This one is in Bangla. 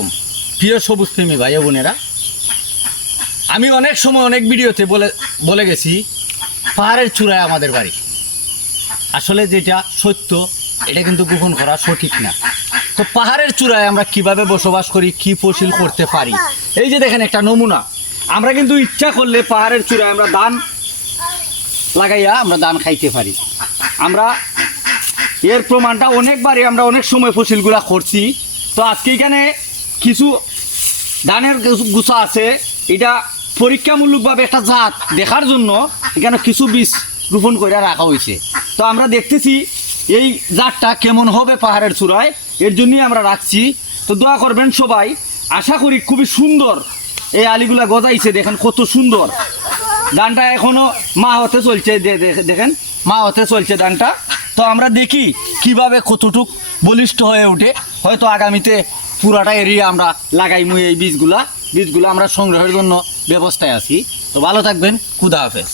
আলাইকুম প্রিয় সবুজ প্রেমী ভাই বোনেরা। আমি অনেক সময় অনেক ভিডিওতে বলে গেছি পাহাড়ের চূড়ায় আমাদের বাড়ি। আসলে যেটা সত্য এটা কিন্তু গোপন করা সঠিক না। তো পাহাড়ের চূড়ায় আমরা কিভাবে বসবাস করি, কি ফসল করতে পারি, এই যে দেখেন একটা নমুনা। আমরা কিন্তু ইচ্ছা করলে পাহাড়ের চূড়ায় আমরা ধান লাগাইয়া আমরা ধান খাইতে পারি। আমরা এর প্রমাণটা অনেকবারই আমরা অনেক সময় ফসলগুলা করছি। তো আজকে এখানে কিছু ধানের গুছা আছে, এটা পরীক্ষামূলকভাবে একটা জাত দেখার জন্য এখানে কিছু বীজ রোপণ করে রাখা হয়েছে। তো আমরা দেখতেছি এই জাতটা কেমন হবে পাহাড়ের চূড়ায়, এর জন্যই আমরা রাখছি। তো দোয়া করবেন সবাই। আশা করি খুবই সুন্দর এই আলিগুলা গজাইছে, দেখেন কত সুন্দর। ধানটা এখনো মা হতে চলছে, দেখেন মা হতে চলছে ধানটা। তো আমরা দেখি কিভাবে কতটুক বলিষ্ঠ হয়ে ওঠে। হয়তো আগামীতে পুরাটা এরিয়া আমরা লাগাইমু এই বীজগুলা আমরা সংগ্রহের জন্য ব্যবস্থায় আছি। তো ভালো থাকবেন, খুদা হাফেজ।